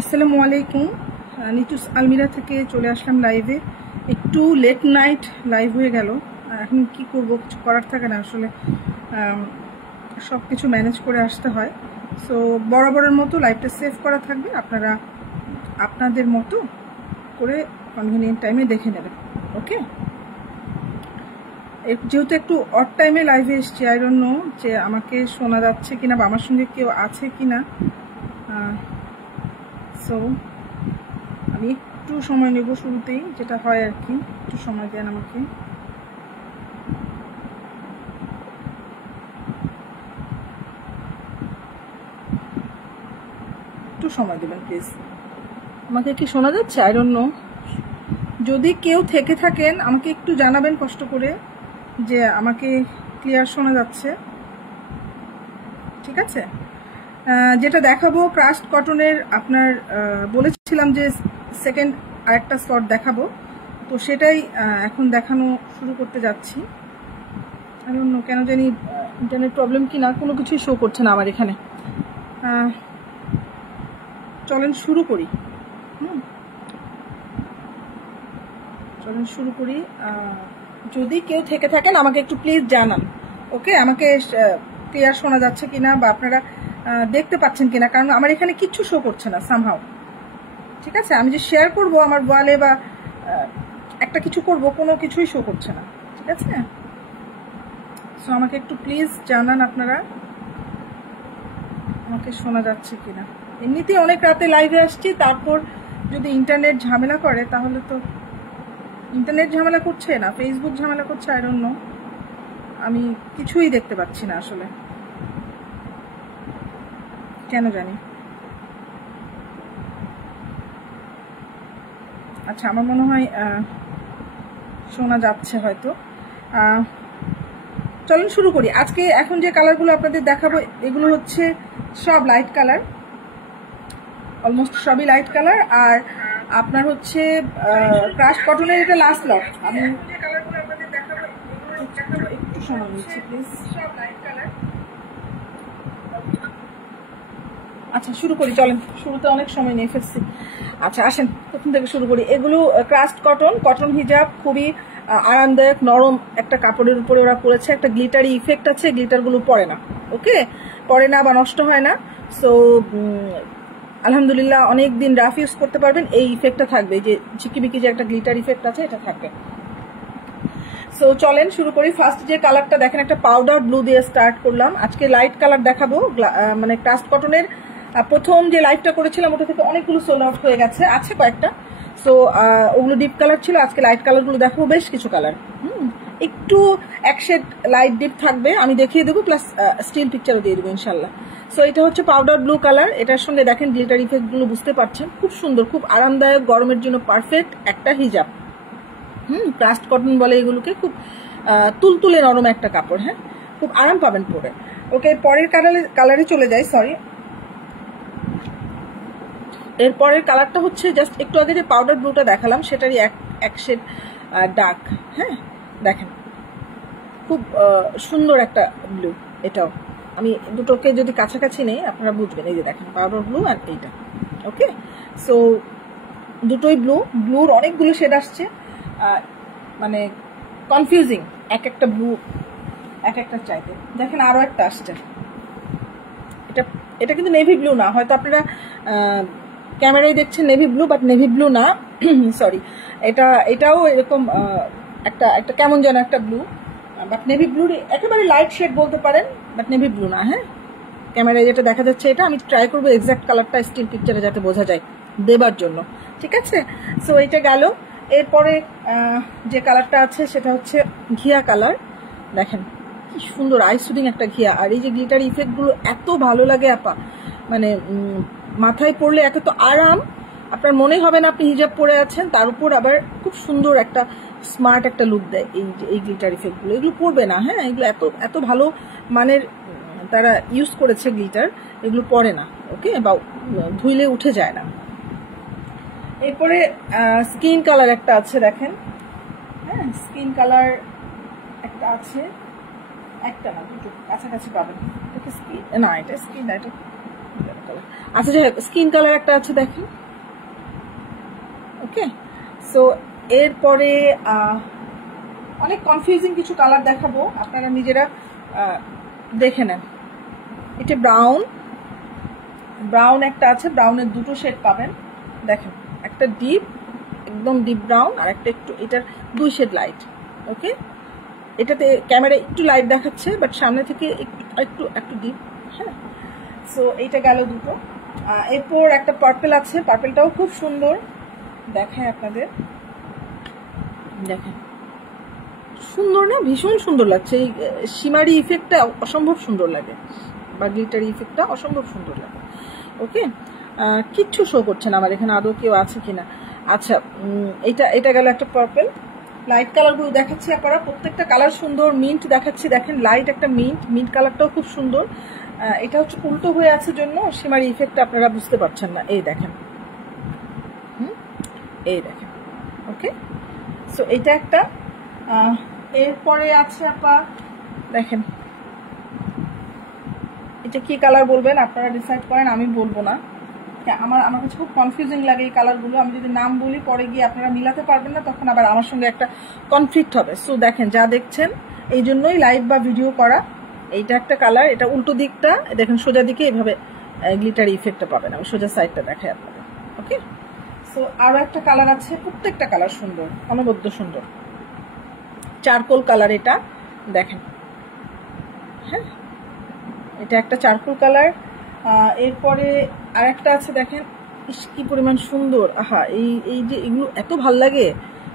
আসসালামু আলাইকুম। নিতুস আলমিরা থেকে চলে আসলাম লাইভে। একটু লেট নাইট লাইভ হয়ে গেল। এখন কি করব, কিছু করার থাকে না আসলে, সব কিছু ম্যানেজ করে আসতে হয়। সো বরাবরের মতো লাইভটা সেভ করা থাকবে, আপনারা আপনাদের মতো করে কনভিনিয়েন্ট টাইমে দেখে নেবেন। ওকে, যেহেতু একটু অড টাইমে লাইভে এসছি, আই ডোন্ট নো যে আমাকে শোনা যাচ্ছে কিনা বা আমার সঙ্গে কেউ আছে কিনা। সো আমি একটু সময় নেব শুরুতেই, যেটা হয় আর কি। একটু সময় দেন আমাকে। একটু সময় দেবেন প্লিজ। আমাকে কি শোনা যাচ্ছে? I don't know. যদি কেউ থেকে থাকেন আমাকে একটু জানাবেন কষ্ট করে যে আমাকে ক্লিয়ার শোনা যাচ্ছে। ঠিক আছে, যেটা দেখাবো ক্রাস্ট কটনের, আপনার বলেছিলাম যে সেকেন্ড আরেকটা স্লট দেখাবো, তো সেটাই এখন দেখানো শুরু করতে যাচ্ছি। আই ডোন্ট নো কেন জানি ইন্টারনেট প্রবলেম কি না, কোনো কিছুই শো করছে না আমার এখানে। চলেন শুরু করি। চলেন শুরু করি। যদি কেউ থেকে থাকেন আমাকে একটু প্লিজ জানান। ওকে, আমাকে ক্লিয়ার শোনা যাচ্ছে কিনা বা আপনারা দেখতে পাচ্ছেন কিনা, কারণ আমার এখানে কিচ্ছু শো করছে না সামহাও। ঠিক আছে, আমি যে শেয়ার করব আমার ওয়ালে বা একটা কিছু করব, কোনো কিছুই শো করছে না। ঠিক আছে, সো আমাকে একটু প্লিজ জানান আপনারা আমাকে শোনা যাচ্ছে কিনা। এমনিতেই অনেক রাতে লাইভে আসছি, তারপর যদি ইন্টারনেট ঝামেলা করে তাহলে তো, ইন্টারনেট ঝামেলা করছে না ফেসবুক ঝামেলা করছে, আই ডোন্ট নো, আমি কিছুই দেখতে পাচ্ছি না আসলে, কেন জানি। আচ্ছা, আমার মনে হয় শোনা যাচ্ছে হয়তো। চলুন শুরু করি। আজকে এখন যে কালারগুলো আপনাদের দেখাবো এগুলো হচ্ছে সব লাইট কালার, অলমোস্ট সবই লাইট কালার। আর আপনার হচ্ছে ক্রাশ কটনের এটা লাস্ট লট। আমি একটু সময় নিচ্ছি প্লিজ। আচ্ছা শুরু করি, চলেন। শুরুতে অনেক সময় নিয়ে ফেলছি। আচ্ছা আসেন প্রথম থেকে শুরু করি। এগুলো ক্রাস্ট কটন হিজাব, খুবই আরামদায়ক নরম একটা কাপড়ের উপরে ওরা করেছে। একটা গ্লিটারি ইফেক্ট আছে, গ্লিটারগুলো পড়ে না। ওকে, পড়ে না বা নষ্ট হয় না। সো আলহামদুলিল্লাহ অনেক দিন রাফ ইউজ করতে পারবেন। এই ইফেক্টটা থাকবে, যে ঝিকিমিকি যে একটা গ্লিটার ইফেক্ট আছে, এটা থাকবে। সো চলেন শুরু করি। ফার্স্ট যে কালারটা দেখেন, একটা পাউডার ব্লু দিয়ে স্টার্ট করলাম। আজকে লাইট কালার দেখাবো, মানে ক্রাস্ট কটনের প্রথম যে লাইভটা করেছিলাম ওটা থেকে অনেকগুলো সোল্ড আউট হয়ে গেছে, আছে কয়েকটা। সো ওগুলো ডিপ কালার ছিল, আজকে লাইট কালারগুলো দেখাবো, বেশ কিছু কালার। একটু এক শেড লাইট ডিপ থাকবে, আমি দেখিয়ে দেবো, প্লাস স্টিল পিকচারও দিয়ে দেবো ইনশাল্লাহ। সো এটা হচ্ছে পাউডার ব্লু কালার। এটার সঙ্গে দেখেন গ্লিটার ইফেক্টগুলো বুঝতে পারছেন, খুব সুন্দর, খুব আরামদায়ক, গরমের জন্য পারফেক্ট একটা হিজাব। ক্রাস্ট কটন বলে এগুলোকে, খুব তুলতুলে নরম একটা কাপড়। হ্যাঁ, খুব আরাম পাবেন পরে। ওকে, পরের কালারে চলে যাই। সরি, এরপরের কালারটা হচ্ছে জাস্ট একটু আগে যে পাউডার ব্লুটা দেখালাম সেটারই এক শেড ডার্ক। হ্যাঁ দেখেন, খুব সুন্দর একটা ব্লু। এটাও আমি দুটোকে যদি কাছাকাছি নেই আপনারা বুঝবেন। এই যে দেখেন পাউডার ব্লু আর এইটা। ওকে, সো দুটোই ব্লু। ব্লুর অনেকগুলো শেড আসছে, মানে কনফিউজিং, এক একটা ব্লু এক একটা চাইতে। দেখেন আরো একটা আসছে, এটা কিন্তু নেভি ব্লু না, হয়তো আপনারা ক্যামেরায় দেখছেন navy blue, but navy blue না, সরি। এটাও এরকম একটা কেমন যেন একটা ব্লু, বাট নেভি ব্লুর একেবারে লাইট শেড বলতে পারেন, বাট নেভি ব্লু না। হ্যাঁ, ক্যামেরায় যেটা দেখা যাচ্ছে এটা, আমি ট্রাই করবো এক্সাক্ট কালারটা স্টিল পিকচারে যাতে বোঝা যায় দেবার জন্য। ঠিক আছে, সো এটা গেল। এরপরে যে কালারটা আছে সেটা হচ্ছে ঘিয়া কালার। দেখেন কি সুন্দর আই সুদিং একটা ঘিয়া। আর এই যে গ্লিটার ইফেক্টগুলো এত ভালো লাগে আপা, মানে মাথায় পড়লে এত তো আরাম, আপনার মনে হবে না আপনি হিজাব পরে আছেন, তার উপর আবার খুব সুন্দর একটা স্মার্ট একটা লুক দেয় এই গ্লিটার ইফেক্টগুলো। এগুলো পড়বে না। হ্যাঁ, এগুলো এত ভালো মানের তারা ইউজ করেছে গ্লিটার, এগুলো পড়ে না। ওকে, বা ধুইলে উঠে যায় না। এরপরে স্কিন কালার একটা আছে, দেখেন। হ্যাঁ, স্কিন কালার একটা আছে, একটা না দুটো কাছাকাছি পাবেন। এটা স্কিন না, এটা স্কিন না, এটা আচ্ছা যাই হোক, স্কিন কালার একটা আছে দেখেন। ওকে, সো এরপরে অনেক কনফিউজিং কিছু কালার দেখাবো, আপনারা নিজেরা দেখে নেন। এটা ব্রাউন একটা আছে, ব্রাউনের দুটো শেড পাবেন দেখেন, একটা ডিপ একদম ডিপ ব্রাউন আর একটা একটু, এটার 2 শেড লাইট। ওকে, এটাতে ক্যামেরা একটু লাইট দেখাচ্ছে বাট সামনে থেকে একটু একটু ডিপ। হ্যাঁ, সো এইটা গেল দুটো। এরপর একটা পার্পল আছে, পার্পলটাও খুব সুন্দর দেখায় আপনাদের, দেখেন সুন্দর না, ভীষণ সুন্দর লাগছে। এই শিমারি ইফেক্টটা অসম্ভব সুন্দর লাগে, বা গ্লিটারি ইফেক্টটা অসম্ভব সুন্দর লাগে। ওকে, কিচ্ছু শো করছে না আমার এখানে আদৌ কেউ আছে কিনা। আচ্ছা, এটা গেল একটা পার্পল। লাইট কালারগুলো দেখাচ্ছি আপনারা, প্রত্যেকটা কালার সুন্দর। মিন্ট দেখাচ্ছি, দেখেন লাইট একটা মিন্ট কালারটাও খুব সুন্দর। এটা হচ্ছে উল্টো হয়ে আছে জন্য শিমারি ইফেক্টটা আপনারা বুঝতে পারছেন না। এই দেখেন, এই দেখেন। ওকে, সো এটা একটা। এরপরে আছে আপা দেখেন, এটা কি কালার বলবেন আপনারা ডিসাইড করেন, আমি বলবো না। আমার কাছে খুব কনফিউজিং লাগে এই কালারগুলো, আমি যদি নাম বলি পরে গিয়ে আপনারা মিলাতে পারবেন না, তখন আবার আমার সঙ্গে একটা কনফ্লিক্ট হবে। সো দেখেন, যা দেখছেন এই জন্যই লাইভ বা ভিডিও করা। এইটা একটা কালার, এটা উল্টো দিকটা দেখেন, সোজা দিকে এইভাবে গ্লিটারি ইফেক্টটা পাবেন। আমি সোজা সাইডটা দেখাই আপনাদের। ওকে, সো আরো একটা কালার আছে, প্রত্যেকটা কালার সুন্দর, অনবদ্য সুন্দর। চারকোল কালার এটা দেখেন। হ্যাঁ, এটা একটা চারকোল কালার। এরপরে আরেকটা আছে দেখেন, কি পরিমাণ সুন্দর। আহা, এই যে এগুলো এত ভাল লাগে,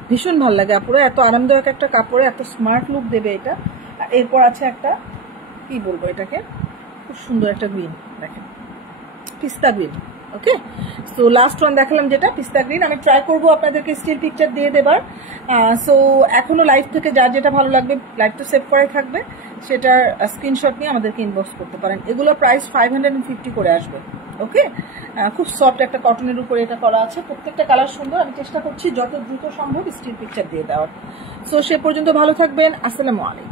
ভীষণ ভাল লাগে আপুরা, এত আরামদায়ক একটা কাপড়ে এত স্মার্ট লুক দেবে এটা। এরপর আছে একটা, কি বলবো এটাকে, খুব সুন্দর একটা গ্রিন দেখেন, পিস্তা গ্রিন। ওকে, সো লাস্ট ওয়ান দেখালাম যেটা পিস্তা গ্রিন। আমি ট্রাই করবো আপনাদেরকে স্টিল পিকচার দিয়ে দেবার। সো এখনো লাইভ থেকে যার যেটা ভালো লাগবে, লাইভ তো সেভ করাই থাকবে, সেটার স্ক্রিনশট নিয়ে আমাদেরকে ইনবক্স করতে পারেন। এগুলো প্রাইস 550 করে আসবে। ওকে, খুব সফট একটা কটনের উপরে এটা করা আছে, প্রত্যেকটা কালার সুন্দর। আমি চেষ্টা করছি যত দ্রুত সম্ভব স্টিল পিকচার দিয়ে দেওয়ার। সো সে পর্যন্ত ভালো থাকবেন, আসসালামু আলাইকুম।